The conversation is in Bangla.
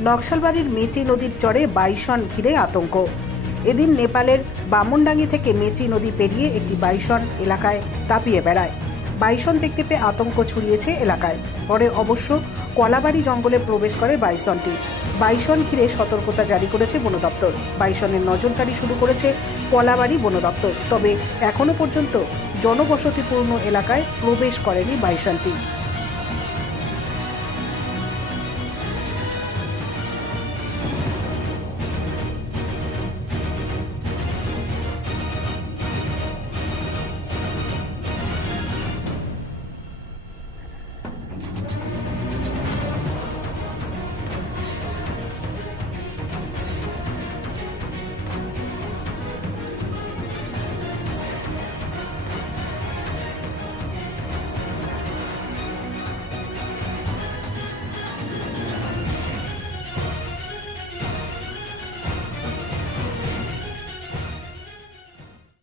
নকশালবাড়ির মেচি নদীর চরে বাইসন ঘিরে আতঙ্ক। এদিন নেপালের বামনডাঙ্গি থেকে মেচি নদী পেরিয়ে একটি বাইসন এলাকায় তাপিয়ে বেড়ায়। বাইসন দেখতে পেয়ে আতঙ্ক ছড়িয়েছে এলাকায়। পরে অবশ্য কলাবাড়ি জঙ্গলে প্রবেশ করে বাইসনটি। বাইসন ঘিরে সতর্কতা জারি করেছে বন দপ্তর। বাইসনের নজরদারি শুরু করেছে কলাবাড়ি বন দপ্তর। তবে এখনো পর্যন্ত জনবসতিপূর্ণ এলাকায় প্রবেশ করেনি বাইসনটি।